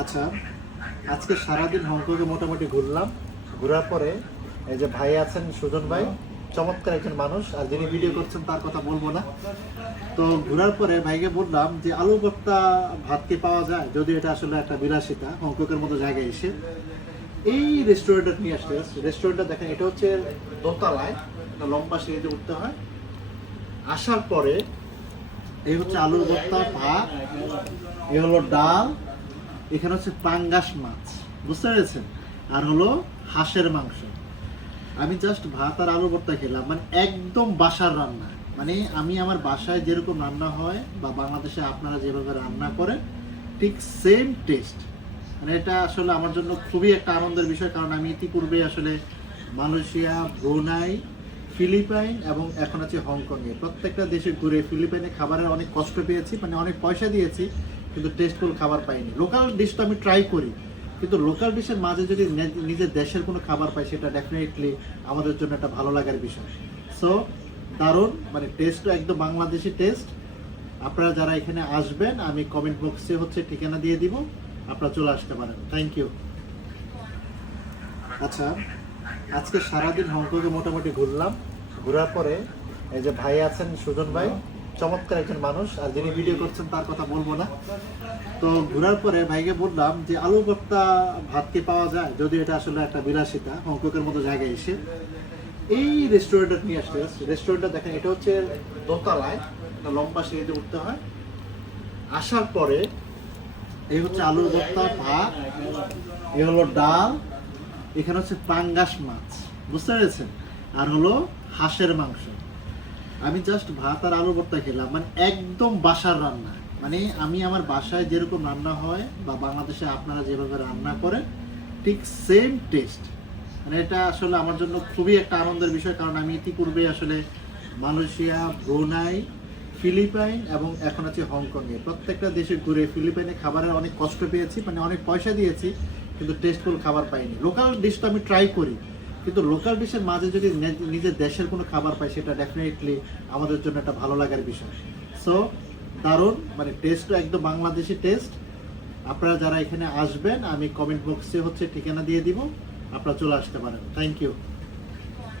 আচ্ছা, আজকে সারাদিন হংকংয়ে মোটামুটি ঘুরলাম। ঘোরার পরে এই যে ভাই আছেন সুজন ভাই, চমৎকার একজন মানুষ, আর যিনি ভিডিও করছেন তার কথা বলবো না। তো ঘোরার পরে ভাইকে বললাম যে আলু ভর্তা ভাত কি পাওয়া যায়, যদি এটা আসলে একটা বিলাসিতা হংকংয়ের মতো জায়গায় এসে এই রেস্টুরেন্টটা নিয়ে আসতে। রেস্টুরেন্টটা দেখেন, এটা হচ্ছে দোতলায়, একটা লম্বা সিঁড়িতে উঠতে হয়। আসার পরে এই হচ্ছে আলুর ভর্তা, ভাত, এ হলো ডাল, এখানে হচ্ছে পাঙ্গাস মাছ, বুঝতে পেরেছেন, আর হলো হাঁসের মাংস। আমি জাস্ট ভাত আর আলু ভর্তা খেলাম, মানে একদম বাসার রান্না। মানে আমি আমার বাসায় যেরকম রান্না হয় বা বাংলাদেশে আপনারা যেভাবে রান্না করেন ঠিক সেম টেস্ট। মানে এটা আসলে আমার জন্য খুবই একটা আনন্দের বিষয়, কারণ আমি ইতিপূর্বে আসলে মালয়েশিয়া, ব্রুনাই, ফিলিপাইন এবং এখন আছে হংকংয়ে, প্রত্যেকটা দেশে ঘুরে ফিলিপাইনে খাবারের অনেক কষ্ট পেয়েছি, মানে অনেক পয়সা দিয়েছি, কিন্তু টেস্টফুল খাবার পাইনি। লোকাল ডিশ তো আমি ট্রাই করি, কিন্তু লোকাল ডিশের মাঝে যদি নিজের দেশের কোনো খাবার পাই, সেটা ডেফিনেটলি আমাদের জন্য একটা ভালো লাগার বিষয়। সো দারুণ, মানে টেস্টও একদম বাংলাদেশি টেস্ট। আপনারা যারা এখানে আসবেন, আমি কমেন্ট বক্সে হচ্ছে ঠিকানা দিয়ে দিব, আপনারা চলে আসতে পারেন। Thank you. আচ্ছা, আজকে সারাদিন হংকংয়ে মোটামুটি ঘুরলাম। ঘোরার পরে এই যে ভাই আছেন সুজন ভাই, চমৎকার একজন মানুষ, আর যিনি ভিডিও করছেন তার কথা বলবো না। তো ঘোরার পরে ভাইকে বললাম যে আলু ভর্তা ভাত কি পাওয়া যায়, যদি এটা আসলে একটা বিলাসিতা হংকংয়ের মতো জায়গায় এসে এই রেস্টুরেন্টটা নিয়ে আসতে। রেস্টুরেন্টটা দেখেন, এটা হচ্ছে দোতলায়, একটা লম্বা সিঁড়িতে উঠতে হয়। আসার পরে এই হচ্ছে আলুর ভর্তা, ভাত, এ হলো ডাল, এখানে হচ্ছে পাঙ্গাস মাছ, বুঝতে পেরেছেন, আর হলো হাঁসের মাংস। আমি জাস্ট ভাত আর আলু ভর্তা খেলাম, মানে একদম বাসার রান্না। মানে আমি আমার বাসায় যেরকম রান্না হয় বা বাংলাদেশে আপনারা যেভাবে রান্না করেন ঠিক সেম টেস্ট। মানে এটা আসলে আমার জন্য খুবই একটা আনন্দের বিষয়, কারণ আমি ইতিপূর্বে আসলে মালয়েশিয়া, ব্রুনাই, ফিলিপাইন এবং এখন আছে হংকংয়ে, প্রত্যেকটা দেশে ঘুরে ফিলিপাইনে খাবারের অনেক কষ্ট পেয়েছি, মানে অনেক পয়সা দিয়েছি, কিন্তু টেস্টফুল খাবার পাইনি। লোকাল ডিশ তো আমি ট্রাই করি, কিন্তু লোকাল ডিশের মাঝে যদি নিজের দেশের কোনো খাবার পাই, সেটা ডেফিনেটলি আমাদের জন্য একটা ভালো লাগার বিষয়। সো দারুণ, মানে টেস্টও একদম বাংলাদেশি টেস্ট। আপনারা যারা এখানে আসবেন, আমি কমেন্ট বক্সে হচ্ছে ঠিকানা দিয়ে দিব, আপনারা চলে আসতে পারেন। Thank you.